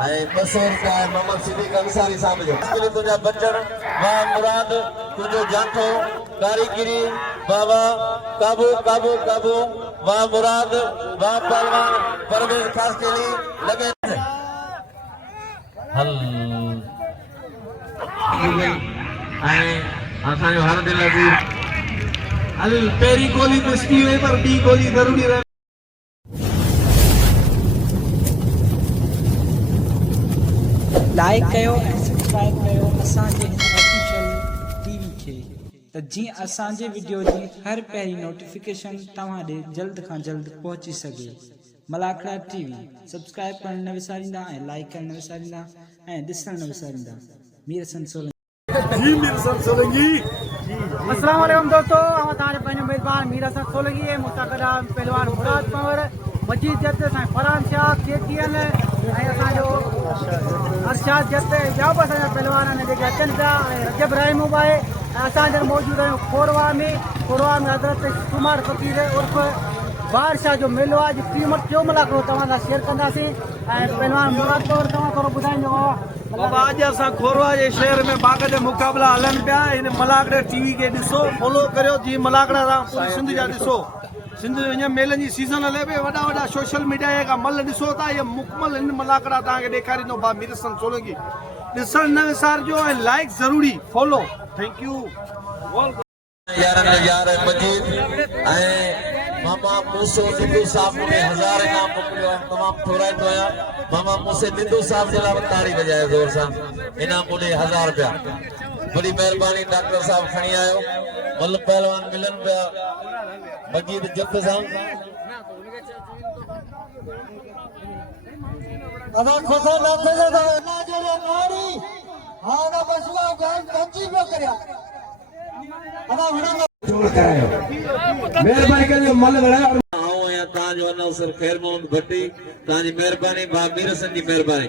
200 रुपया है मोहम्मद सिद्दीक अंसारी साहब जो इसके लिए तुझा बच्चन वाह मुराद तुझो जानतो कारीगिरी बाबा काबू काबू काबू वाह मुराद वाह पहलवान परवेज खास के लिए लगे हल असांजो हर दिल अजीज हल पहिरीं गोली मुश्किल है पर ॿी गोली ज़रूरी रहे लाइक कयो ऐं सब्सक्राइब कयो असांजे हिन ऑफिशियल टीवी खे त जीअं असांजे वीडियो जी हर पहिरीं नोटिफिकेशन तव्हां ॾे जल्द खां जल्द पहुची सघे। मलाखड़ा टीवी सब्सक्राइब करण न विसारींदा ऐं लाइक करण न विसारींदा ऐं ॾिसण न विसारींदा। मीर हसन सोलंकी जी मीर हसन सोलंकी अस्सलाम वालेकुम दोस्तों हम तारे पंहिंजो मेज़बान मीर हसन सोलंकी ऐं मूंसां गॾु पहलवान मुराद पंवर मजीद जत असांजो फरहान शाह केटीएन ऐं असांजो अरशाद जत ॿिया बि असांजा पहलवान आहिनि जेके अचनि पिया ऐं रजब रहमूब आहे ऐं असां जन मौजूदु आहियूं खोरवा में हज़रत कुमार फ़कीर उर्फ़ बादशाह जो मेलो आहे अॼु क़ीमत जो मलाखड़ो तव्हां सां शेयर कंदासीं ऐं पहलवान मुराद तौर तव्हां थोरो ॿुधाईंदो बाबा अॼु असां खोरवा जे शहर में बाग़ जा मुक़ाबला हलनि पिया हिन मलाखड़े टीवी खे ॾिसो फॉलो करियो जीअं मलाखड़ा सां पूरी सिंध जा ॾिसो सिंध हीअं मेलनि जी सीज़न हले पई वॾा वॾा सोशल मीडिया जा मल ॾिसो था इहे मुकमल हिन मलाखड़ा तव्हांखे ॾेखारींदो भाउ मीर हसन सोलंकी ॾिसणु न विसारिजो ऐं लाइक ज़रूरी फॉलो थैंक यू यार मजीद मामा मूसो निंदू साहब ने 1000 इनाम मोकिलियो तमाम थोरा तो आया मामा मूसे निंदू साहब जे लाइ ताड़ी बजाए जोर सां इनाम मुझे 1000 रुपया बड़ी मेहरबानी डॉक्टर साहब खणी आयो मल पहलवान मिलन पिया मजीद जब सां अदा खोसा ना थे ना जो नारी हां ना बसवा गाय कंची पियो करया अदा वणा मेहरबानी करे मल लड़ायो आओ या ताज अनाउंसर खैर मोहम्मद भट्टी ताजी मेहरबानी बा मीर हसन जी मेहरबानी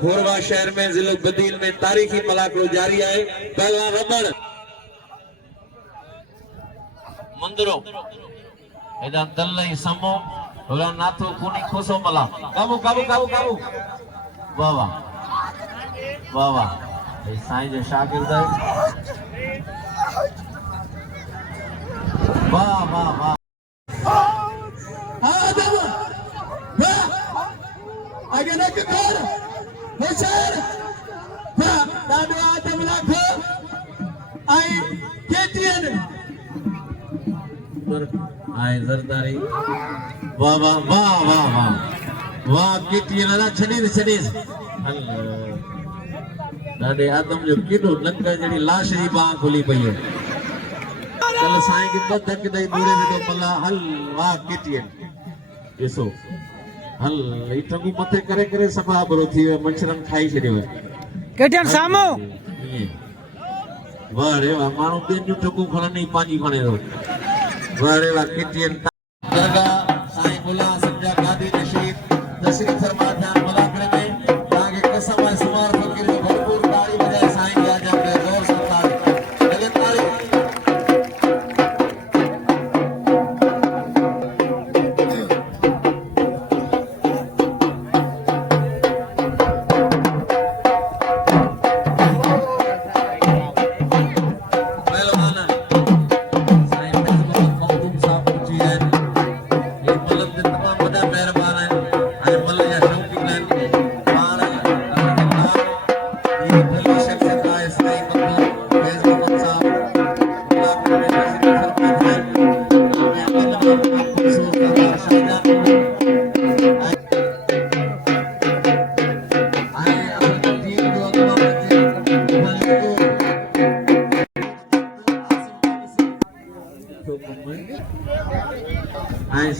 खोरवा शहर में जिले बदील में तारीखी मलाखड़ो जारी है पहलवान रमण मंदिरो एदा दल्लई समो होला नाथो कोनी खोसो मला काबू काबू काबू काबू वाह वाह वाह वाह ए साईं जो शागिर्द है वाह वाह वाह हां बाबा वाह आगे ना कर होशियार वाह दादू आदम लाखो आई केटीएन पर आई जरदारी वाह वाह वाह वाह वाह वाह केटीएन ना छनी अल्लाह दादे आदम जो केडो लंका जड़ी लाश जी बाह खुली पई है कल साईं की बदक दई दूरे विदो मल्ला हल वाह केटीएन ॾिसो हल इटंगू मथे करे करे सफा बरो थी वियो मच्छरन खाई छॾियो केटीएन सामो वाह रे वाह माण्हू ॿियनि जूं टकूं खणनि पंहिंजी खणे थो वाह रे वाह केटीएन दरगाह साईं मुल्ला समझा गादी नशीद तशरीफ फरमा था मलाखड़े में ताकि कसम है सुमार फकीर जो भरपूर ताड़ी बजाए साईं के आजम के जोर से ताड़ी लगे ताड़ी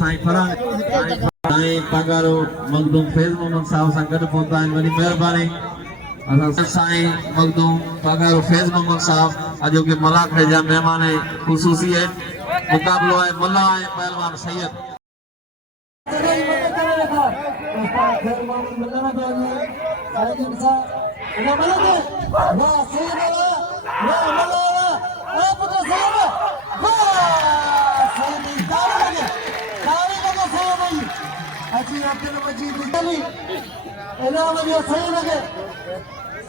साईं फरहान साईं पगारो मखदूम फैज मोहम्मद साहब सां गॾु पहुता आहिनि वॾी महिरबानी असां साईं मखदूम पगारो फैज मोहम्मद साहब अॼोके मलाखड़े जा महिमान ख़ुसूसी आहिनि मुक़ाबलो आहे मुल्ला ऐं पहलवान सैयद अजी अब्दुल मजीद अली इनाम जो सही लगे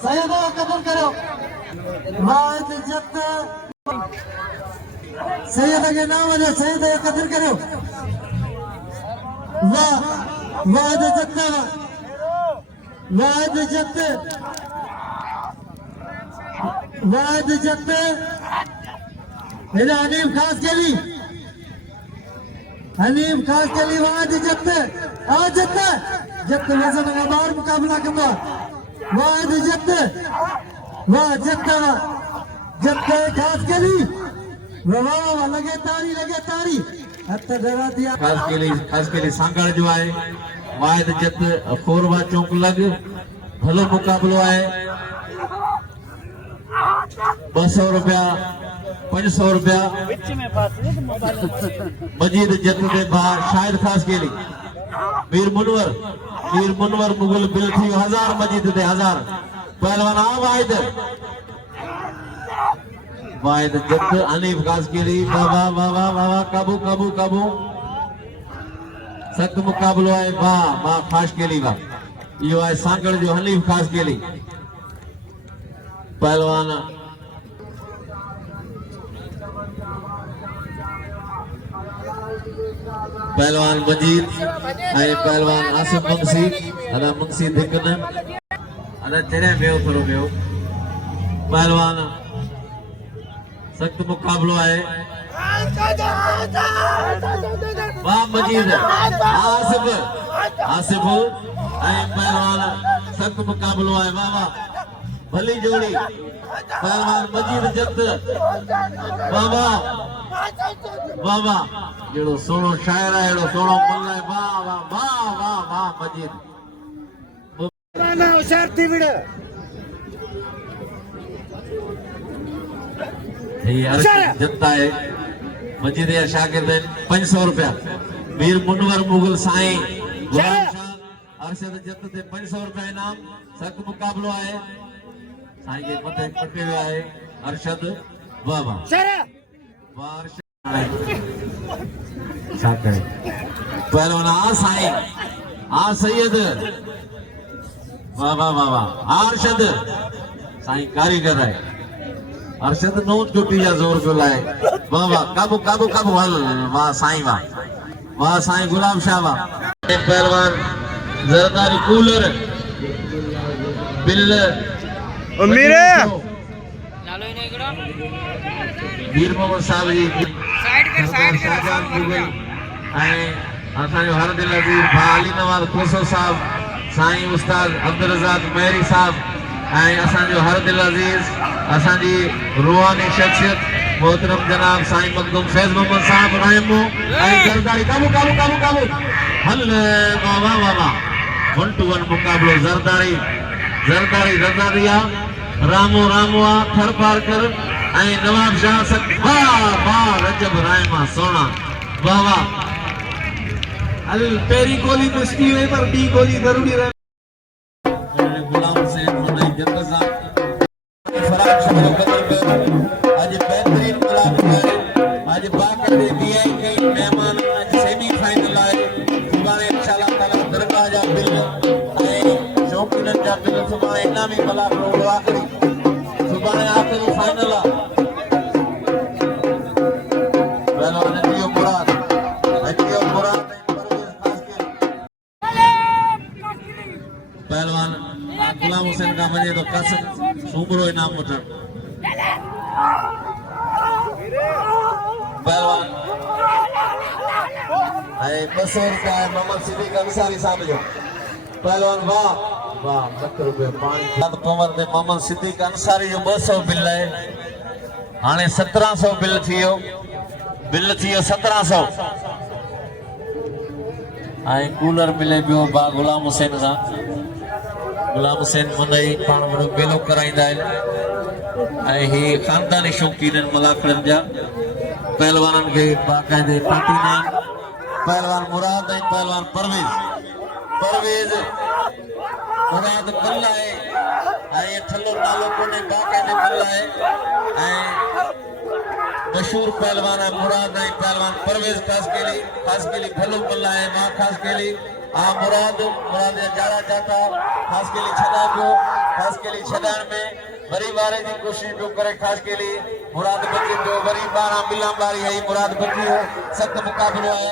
सही दो कदर करो वाद जत सही लगे नाम जो सही दो कदर करो वाह वाद जत वाद जत वाद जत मेरा हनीफ खास के लिए हनीफ खास के लिए वाद जत आज जत जत वजन का बार मुकाबला करवा वाद जत वाह जत जत खास के लिए वाह वाह लगे तारी हथ डरा दिया खास के लिए सांगड़ जो है वाद जत खोरवा चौक लग भलो मुकाबलो है 200 रुपया 500 रुपया मजीद जत दे भार शायद खास के लिए मीर मुनवर मुगल बिल थी 1000 मजीद दे 1000 पहलवान वाहिद जत हनीफ खास के लिए वाह वाह वाह वाह काबू सख्त मुकाबलो है वाह खास के लिए वाह यो है सांगड़ जो हनीफ खास के लिए पहलवान मजीद पहलवान आसिफ मुंशी दिकन चढ़े बेहो थोड़ो बेहो पहलवान सख्त मुकाबलो है वाह मजीद आसिफ पहलवान सख्त मुकाबलो है वाह भली जोड़ी पहलवान मजीद जत वाह जेड़ो सोनो शायर है एड़ो सोनो मुल्ला है वाह मजीद जत्ता है मजीद या शागिर्द 500 रुपया मीर मुनवर मुगल साईं अरशद जत ते 500 रुपया इनाम सख्त मुकाबलो है साईं के मथे पटे हुआ है अरशद वाह पहलवान साईं सैयद वाह अरशद साईं कारीगर है अरशद नो चोटी जा जोर को लाए वाह काबू हल वाह साईं गुलाम शाह वाह पहलवान जरदारी कूलर बिल वीर मोहम्मद साहब जी शाहजहान मुगल असांजो हर दिल अज़ीज़ अली नवाज़ खोसो साहब साईं उस्ताद अब्दुल रज़ाक मेहरी साहब असांजो हर दिल अज़ीज़ असांजी रूहानी शख्सियत मोहतरम जनाब साईं मखदूम फैज़ मोहम्मद साहब रहमो जरदारी काबू हल वाह 1-1 मुकाबलो जरदारी रज़ारिया रामो थर पार कर नवाब शाह वाह रजब रायमा सोना वाह पहली गोली मुश्किल है पर डी गोली जरूरी रहे गुलाम से जत साहब फराज शब्द कदर कर आज बेहतरीन मुलाकात है आज बाकायदे वीआई कई मेहमान आज सेमीफाइनल आए सुभाणे इंशाअल्लाह ताला दरगाह जा बिल शौकीनन जा बिल सुभाणे इनामी मुलाकात आखिरी सुभाणे आखिरी फाइनल पहलवान गुलाम हुसैन का वजे तो कसम सुमरो इनाम वठण पहलवान 200 रुपया मोहम्मद सिद्दीक अंसारी साहब जो पहलवान वाह 1 रुपया पानी कमर दे मोहम्मद सिद्दीक अंसारी जो 200 बिल है हाने 1700 बिल थियो 1700 कूलर मिले पियो बा गुलाम हुसैन सां गुलाम हुसैन मुंदई पाण वॾो बेलो कराईंदा आहिनि ही ख़ानदानी शौक़ीननि मुलाक़तनि जा पहलवाननि खे बाक़ाइदे पाटींदा आहिनि पहलवान मुराद ऐं पहलवान परवेज़ मुराद बल आहे थल्लो नालो कोन्हे बाक़ाइदे बल आहे मशहूर पहलवान है मुराद ऐं पहलवान परवेज़ खास के लिए भलो बल आहे मां खास के लिए मुराद जाना चाहता खास के लिए छदा को खास के लिए छदान में वरी बारे की कोशिश जो करे खास के लिए मुराद बच्चे जो वरी 12 मिला बारी है मुराद बच्ची हो सख्त मुकाबलो है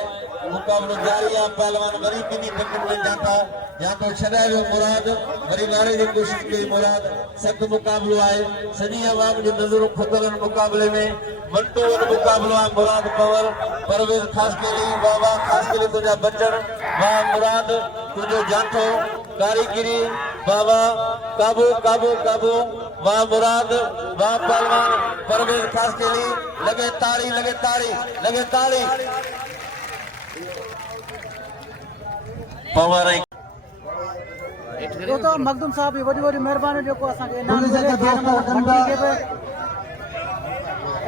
मुकाबलो जारी है पहलवान वरी किनी पकड़ में जाता या तो छदा जो मुराद वरी बारे की कोशिश की मुराद सख्त मुकाबलो है सनी आवाम जो नजर खुदरन मुकाबले में मंटू और मुकाबलो है मुराद पवर परवेज खास के लिए बाबा खास के लिए तुझा बच्चन वाह मुराद तुझो जांठो कारीगिरी बाबा काबू काबू काबू वाह मुराद वाह पहलवान परवेज खास के लिए लगे ताड़ी लगे ताड़ी लगे ताड़ी पवर दोस्तों मखदूम साहब ये वॾी वॾी महिरबानी जेको असांखे इनाम मिले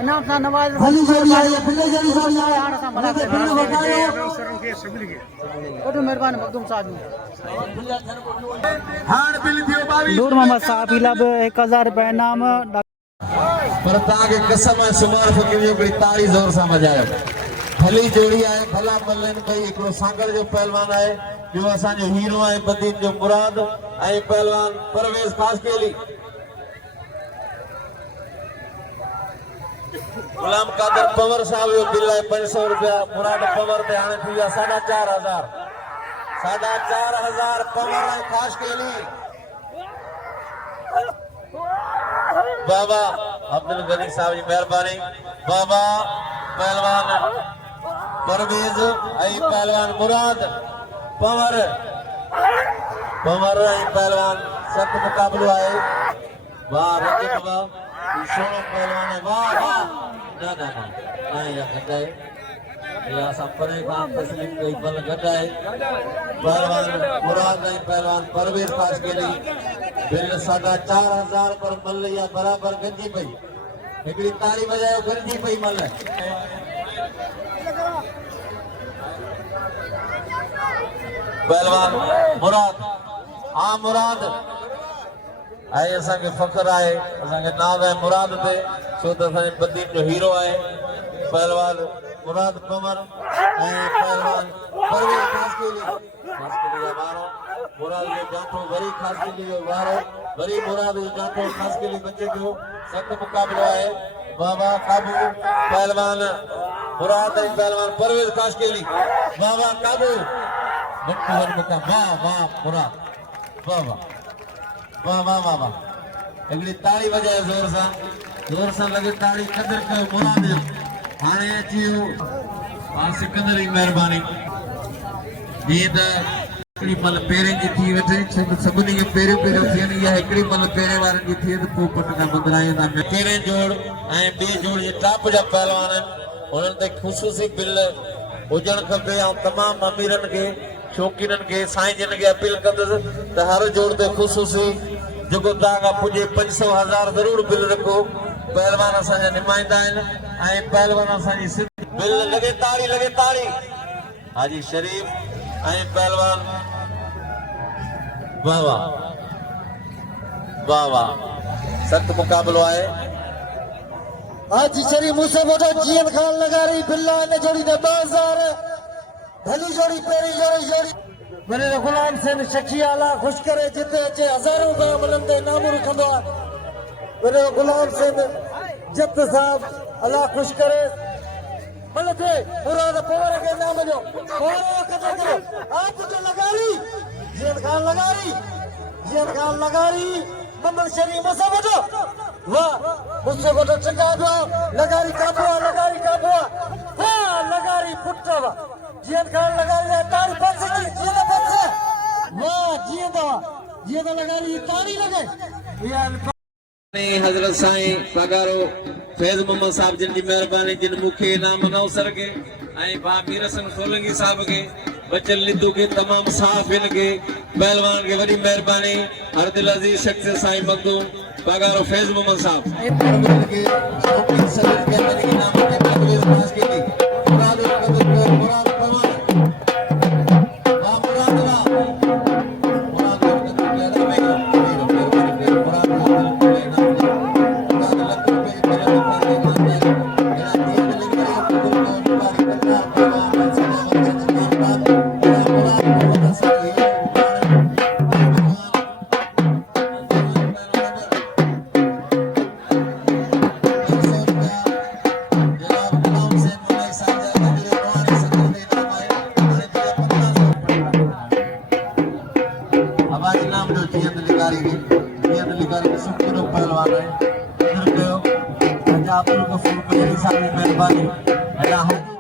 इनाम सां नवाज़ हाणे असां मना वॾी महिरबानी मखदूम साहब जी नूर मोहम्मद साहब इला बि 1000 रुपया इनाम पर ताके कसम है सुमार फकीर जो कोई ताड़ी जोर से मजायो भली जोड़ी है भला मल्लन भाई एकड़ो सांगड़ जो पहलवान है जो असा जो हीरो है बदीन जो मुराद है पहलवान परवेज खास के लिए गुलाम कादर पवर साहब जो बिल है 500 रुपया मुराद पवर ते आने थी 4500 पवर है खास के लिए बाबा अब्दुल गनी साहब जी मेहरबानी बाबा पहलवान परवेज आई पहलवान मुराद पवर आई पहलवान सख्त मुकाबलो आए वाह रंजी बाबा सोनो पहलवान है वाह वाह ना ना ना नहीं गड्ढाए या संपरे का तस्लीम कोई बल गड्ढाए पहलवान मुराद आई पहलवान परवेज खास के लिए बिल 4500 पर मल या बराबर गंजी पई एकड़ी ताड़ी बजायो गंजी पई मल पहलवान मुराद हाँ मुराद आए असा के फखर आए असा के नाम है मुराद ते सो तो असा बदीन जो हीरो है पहलवान मुराद पवर पहलवान परवेज खास के लिए मारो मुराद ने जातो वरी खास के लिए वारो वरी मुराद ने जातो खास के लिए बच्चे को सख्त मुकाबला है बाबा काबू पहलवान मुराद है पहलवान परवेज खास के लिए बाबा काबू वाह वाह मुराद वाह वाह वाह वाह वाह वाह अगली ताड़ी बजाए जोर सा लगे ताड़ी कदर कयो मुराद हाणे अची सिकंदर जी मेहरबानी जीअं त हिकिड़ी मल पहिरें जी थी वठे सभिनी खे पहिरियों थियणी आहे हिकिड़ी मल पहिरें वारनि जी थिए त पोइ पट खां बदिलायूं था पहिरें जोड़ ऐं ॿिए जोड़ जे टॉप जा पहलवान आहिनि उन्हनि ते ख़ुशूसी बिल हुजणु खपे ऐं तमामु अमीरनि खे शौक़ीननि खे साईं जन खे अपील कंदुसि त हर जोड़ ते ख़ुशूसी जेको तव्हां खां पुॼे 500,000 ज़रूरु बिल रखो पहलवान असांजा नुमाइंदा आहिनि ऐं पहलवान असांजी बिल लगे ताड़ी हाजी शरीफ ऐं पहलवान वाह वाह वाह वाह सख्त मुकाबलो आहे हाजी शरीफ मूंसे मोटो जीअन खान लगा रही बिल्ला ने जोड़ी दे 2000 भली जोड़ी पेरी जोड़ी मेरे गुलाम सिंह शकियाला खुश करे जिते अचे हज़ारों रुपया मिलंदे नाम रखंदो मेरे गुलाम सिंह जत साहब अल्लाह खुश करे मलते मुराद पवर के नाम जो पवर कदर करो आप तो लगा रही जीअन खान लगा रही मोहम्मद शरीफ मूंसे मोटो वाह मुझसे मोटो चंगा दो लगारी काबुआ वाह लगारी पुट्टवा जीअन खान लगारी तारी पंच जीअन पंच वाह जीअन लगारी तारी लगे हजरत साईं पगारो फैज मोहम्मद साहब जिन जी मेहरबानी जिन मुखे इनाम नौसर के भा मीर हसन सोलंकी साहब के बचन लिद्दू के तमाम साहब के पहलवान के बड़ी मेहरबानी हर दिल अजीज शख्स साईं मखदूम पगारो फैज मोहम्मद साहब Gracias. आवाज नाम जो जियत लिकारी सुखनो पहलवान है इधर कयो पंजाब को फुल करी सारी मेहरबानी है हम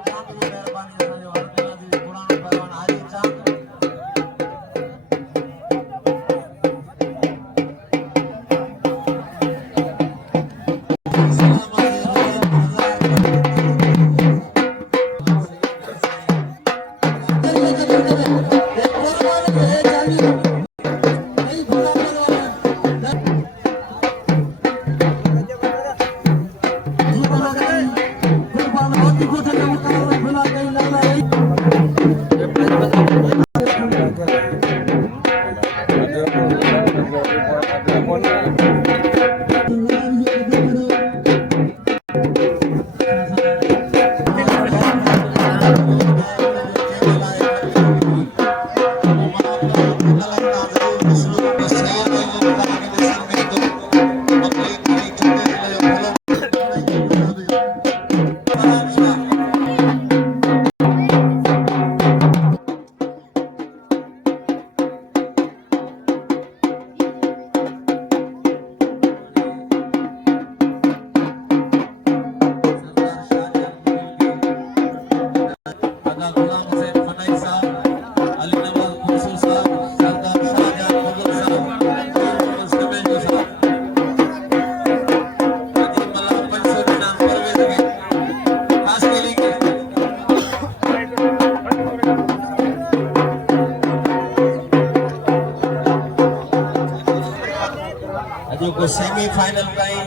सेमीफाइनल ताईं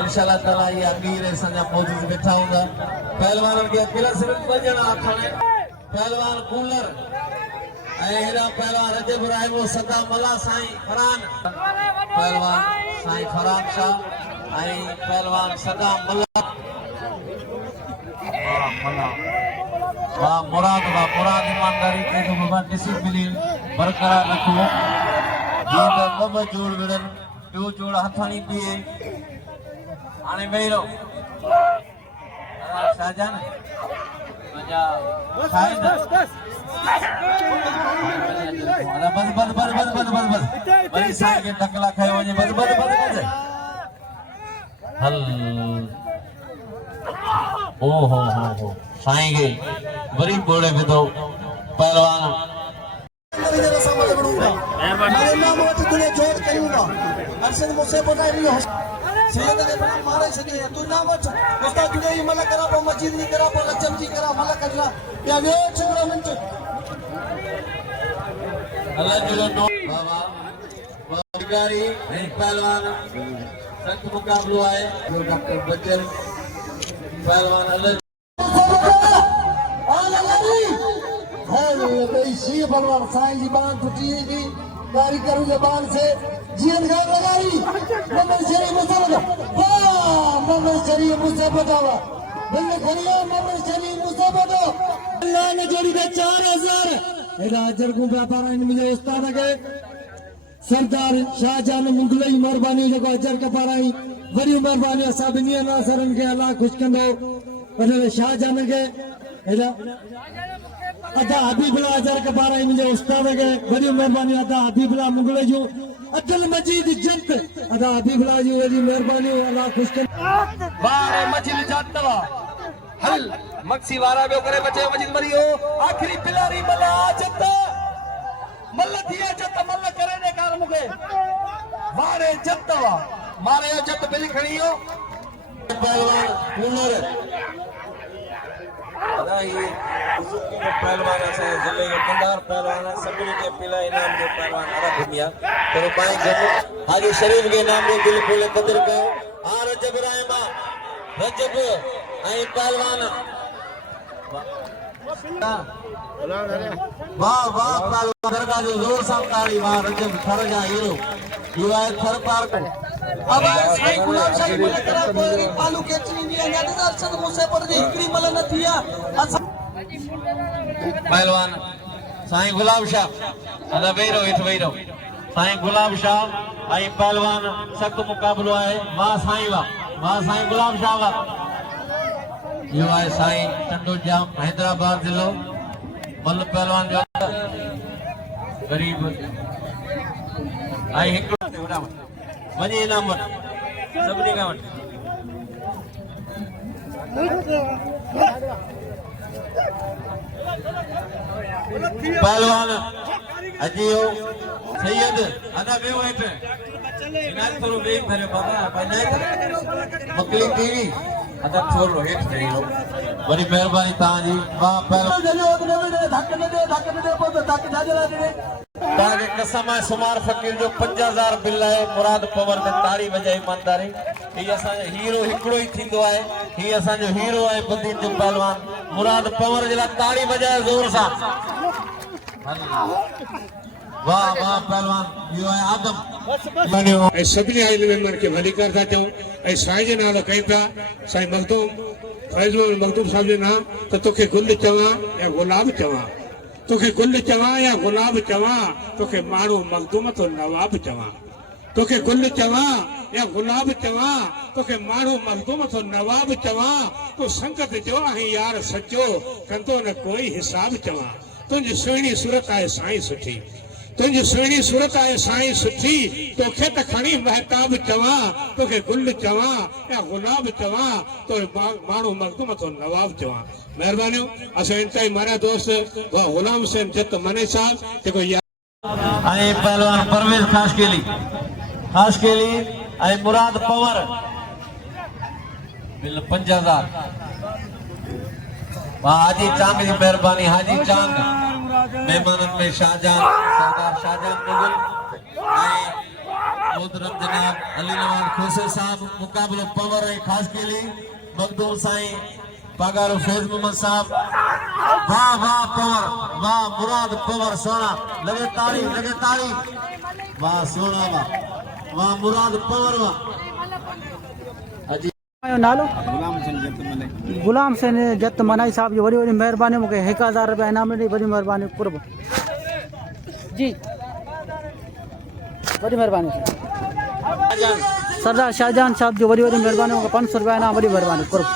इंशाल्लाह ताला ये अमीर असांजा मौजूद वेठा हूंदा पहलवाननि खे अकेला सिर्फ 2 ॼणा खणे पहलवान कूलर ऐं हेॾा पहलवान रजब राहिमो सदा मला साईं फरान पहलवान साईं फरान शाह ऐं पहलवान सदा मला वाह मुराद ईमानदारी के तो बाबा डिसिप्लिन बरकरार रखो ये तो ब जोड़ विड़न ॿियो जोड़ हथाणी बीहे हाणे वेही रहो शाहजहान बस वरी साईं खे टकला खयो वञे बस हल ओ हो साईं खे वरी बोड़े विधो पहलवान अरशद मुझसे बताई सैयद ने मारे सके तू ना वच उस्ताद जुड़े ही मलक करा पो मस्जिद नहीं करा पो लचम जी करा मलक करा या वे छोरा मिनट अल्लाह जुलो नो बाबा अधिकारी पहलवान सख्त मुकाबलो है डॉक्टर बच्चन पहलवान अल्लाह शीर भगवान साईं जी बांध टूटी थी कारी करूं जबान से जीवन गान लगाई मोहम्मद शरीफ मुस्तफा वाह मोहम्मद शरीफ मुस्तफा बंदे खड़िया मोहम्मद शरीफ मुस्तफा अल्लाह ने जोड़ी दे 4000 एदा अजर को व्यापार इन मुझे उस्ताद के सरदार शाहजहान मुगलई मेहरबानी जो अजर के पाराई बड़ी मेहरबानी सब निया नासरन के अल्लाह खुश कंदो और शाहजहान के एदा अदा हबीबुल्ला अजर के पाराई मुझे उस्ताद के बड़ी मेहरबानी अदा हबीबुल्ला मुगलई जो अब्दुल मजीद जंत अदा हबीबुल्ला जी वरी मेहरबानी अल्लाह खुश कर बारे मछली जातवा हल मक्सी वारा बे करे बचे मजीद मरियो आखिरी पिलारी मला जत मल्ल दिया जत मल्ल करे ने कार मुके वारे जतवा मारे जत बिल खणियो पहलवान कूलर अदा ये सुकी में पहलवान से जिले के कंधार पहलवान सभी के पिला इनाम जो पहलवान अरब दुनिया तो पाए गए हाजी शरीफ के नाम में दिल खोले कदर कयो आ रजब रायमा रजब आई पहलवान वाह वाह पहलवान दरगाह जो जोर सां ताड़ी वाह रजब थर जा हीरो यो है थर पार को अब साईं गुलाब शाही मल करा कोई पालू केचनी नहीं है ना अरशद मुझसे पड़ गई इकड़ी मल न थिया पहलवान साईं गुलाब शाह अदा वेरो इथ वेरो साईं गुलाब शाह आई पहलवान सख्त मुकाबलो है वाह साईं गुलाब शाह वाह यो है साईं टंडो जाम हैदराबाद जिलो मल पहलवान जो गरीब आई हिकिड़ो ते वॾा वञे इनाम वटि सभिनी खां वटि पहलवान अजियो सैयद अदा वेहो हेठि इनाम थोरो वेही करे बाबा मकली टीवी अदा थोरो हेठि चई वरी महिरबानी तव्हांजी वाह तव्हांखे कसम आहे सुमार फ़कीर जो 50,000 बिल आहे मुराद पवर में ताड़ी वॼाई ईमानदारी हीउ असांजो हीरो हिकिड़ो ई थींदो आहे हीउ असांजो हीरो आहे बुद्दीन जो पहलवान मुराद पवर जे लाइ ताड़ी वॼाए ज़ोर सां वाह वाह पहलवान इहो आहे आदम ऐं सभिनी आयल मेंबर खे वॾीकार था चऊं ऐं साईं जो नालो कयूं था साईं मखदूम फैज़ुल मखदूम साहिब जो नाम त तोखे गुल चवां या गुलाब चवां तोखे गुल चवां या गुलाब चवां तोखे माण्हू मखदूम तो नवाब चवां तोखे गुल चवां या गुलाब चवां तोखे माण्हू मखदूम तो नवाब चवां तूं संगत जो ऐं यार सचो कंदो न कोई हिसाब चवां तुंहिंजी सुहिणी सूरत आहे साईं सुठी तुंहिंजी सुहिणी सूरत आहे साईं सुठी तोखे त खणी महताब चवां तोखे गुल चवां या गुलाब चवां तो माण्हू मखदूम तो नवाब चवां महिरबानियूं असां इंतहाई मारा दोस्त गुलाम हुसैन जत मने साहब जेको ऐं पहलवान परवेज़ ख़ासकेली ऐं मुराद पवर बिल 50,000 हाजी चांग जी महिरबानी हाजी चांग मेहमाननि में शाहजहान सरदार शाहजहान मुगल ऐं मोहतरम जनाब अली नवाज खोसे साहब मुकाबलो पवर ऐं ख़ासकेली मखदूम साईं पागारो फैज मोहम्मद साहब वाह वाह पवर वाह मुराद पवर सोना लगे ताड़ी वाह सोना वाह मुराद पवर वाह नालो गुलाम हुसैन जत मनाई साहब जी वॾी वॾी महिरबानी मूंखे 1,000 रुपया इनाम ॾिनी वॾी महिरबानी कुर्ब जी वॾी महिरबानी सरदार शाहजहान साहब जी वॾी वॾी महिरबानी मूंखे 500 रुपया इनाम वॾी महिरबानी कुर्ब